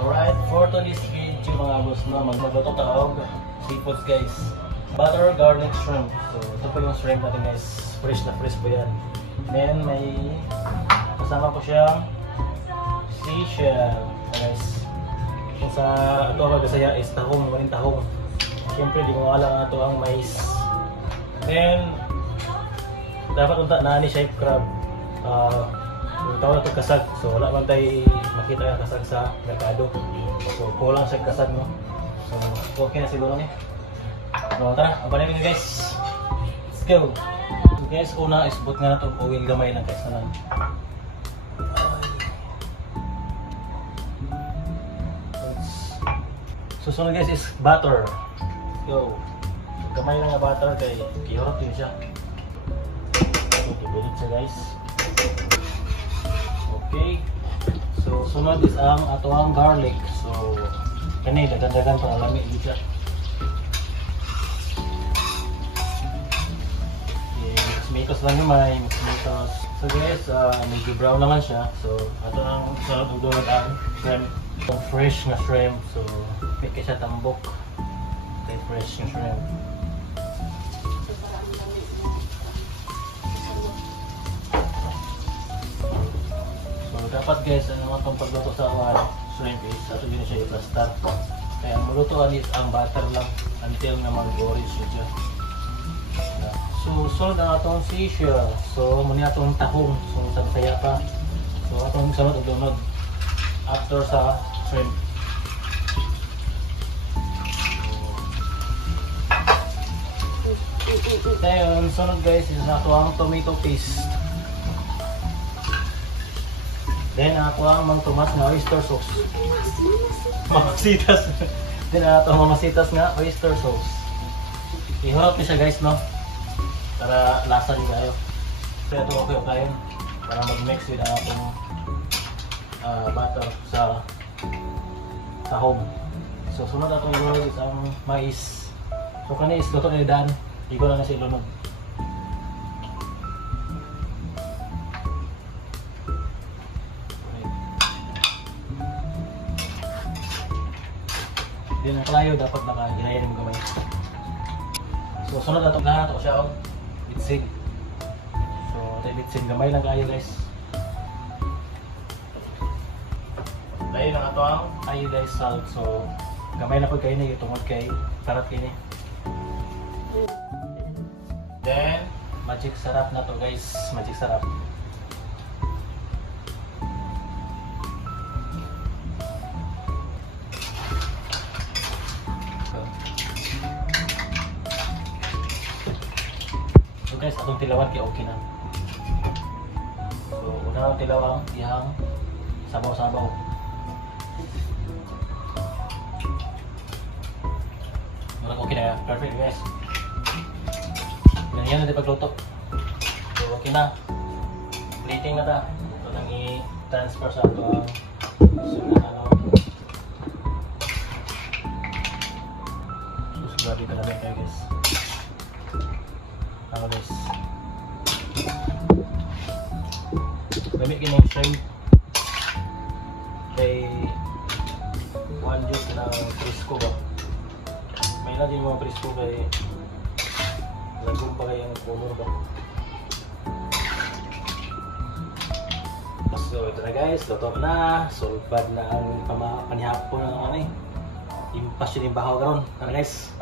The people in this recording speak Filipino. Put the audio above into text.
Alright, for today's video mga boss no, magbato taog seafoods guys. Butter garlic shrimp. So ito po yung shrimp natin guys. Fresh na fresh po yan. Then may kasama po siyang seashell guys. Kung sa ito ang Bisaya is tahong, maling tahong. Siyempre di mo alam na ito ang mais. Then dapat unta na ni shape crab. Yung tawag na ito kasag. So wala man tayo makita yung kasag sa merkado. So kulang siya kasag no. So okay na siguro niya. So tara, abanin nyo guys. Let's go. So guys, una is but nga na itong oil gamay ng guys na lang. Susunod guys is butter. Let's go. So, gamay lang na butter kay kihurot din siya. Tutulit siya guys. Okay. So sunod is ang atoang garlic. So kani dagan-dagan para lami dito. Mix lang yung may mix. So guys, medyo brown naman siya. So ato ang sunod udunod ang shrimp. So, fresh na shrimp. So may siya tambok. Okay, fresh na shrimp. Dapat guys, ano itong pagluto sa shrimp is ato din siya i-plastar. Kaya ang malutoan is ang butter lang until na mag-orange siya. So sunod ang atong seashell. So muna atong tahong. So sa Bisaya pa. So atong sunod udunod after sa shrimp. Then sunod guys is ato ang tomato paste. Then ako ang mga tomat nga oyster sauce. Mamasitas. Then ato ang mamasitas nga oyster sauce. Ihurot ni siya guys no. Para lasa din kayo. Kaya ito okay kayo. Para mag-mix din ang atong butter sa tahong. So sunod atong ihurot is ang mais. So kani is luto ni Dan. Igo lang na siya ilunod. Then ang kalayo dapat naka-hinayan mo gamay. So sunod na itong lahat ako siya o bitsig. So ito bitsig gamay lang kayo guys. Layo lang ito ang iodized salt. So gamay na pag kayo na yung tungod kay karat kayo ni. Then magic sarap na to guys. Magic sarap. Guys, atong tilawan kay okay na. So, una ang tilawang ihang sabaw-sabaw. Murag okay na, perfect guys. Ganyan na di pagluto. So, okay na. Plating na ta. Ito nang i-transfer sa ito. So, grabe ka na rin kayo guys. Ako guys. Gamit ka ng shrimp. Kay 1 juice na frisco ba. May na din mga frisco kay lagong pa kayang puno ba. So ito na guys, luto na. So bad na ang panihapon ng ano eh. Impas yun yung bahaw karon. Ano guys?